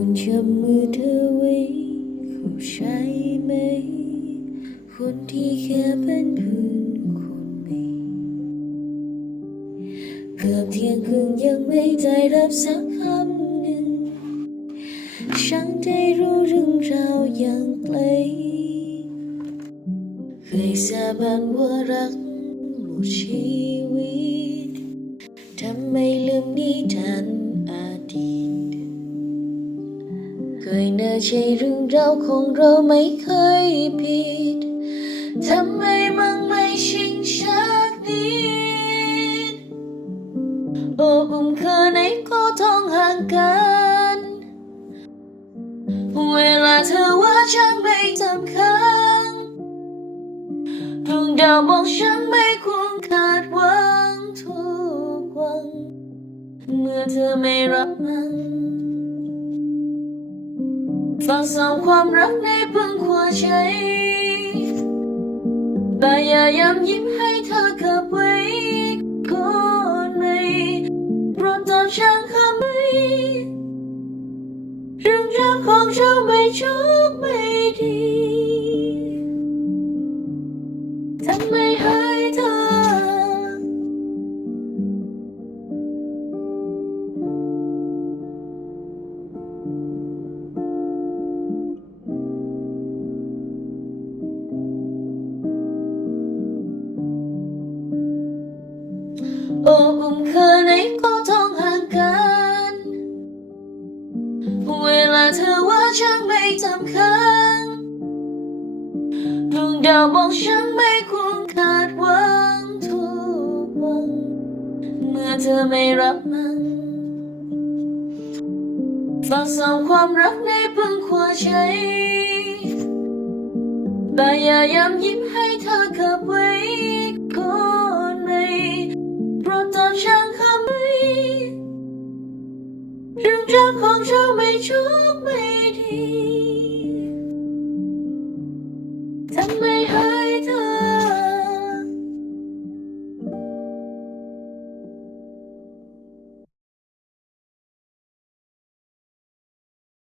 จับมือเธอไว้เข้าใช่ไหม คนที่แค่เป็นเพื่อนคนไม่เกือบเที่ยงคืนยังไม่ได้รับสักคำหนึ่ง ฉันได้รู้เรื่องราวอย่างไกลเคยสาบานว่ารักหมดชีวิตทำไมลืมนิทาน ยน่าใช่เรื่องราวของเราไม่เคยผิด ทำไมมึงไม่ชิงชักนิดโอ้อุ้มเคยไหนก็ต้องห่างกัน เวลาเธอว่าฉันไม่สำคัญดวงดาวบอกฉันไม่ควรคาดหวังทุกวัน เมื่อเธอไม่รับมัน ฟังส่งความรักในพึงหัวใจพยายามยิ้มให้เธอเก็บไว้คนไม่โปรดตอบฉันคำไม่เรื่องราวของเราไม่โชคไโอ้อุ้มเคยไหนก็ต้องห่างกัน เวลาเธอว่าฉันไม่สำคัญดวงดาวบอกฉันไม่ควรคาดหวังทุกวันเมื่อเธอไม่รับมันฝากส่งความรักในพึงหัวใจพยายามยิ้มให้เธอเก็บไว้คนไม่ เรื่องร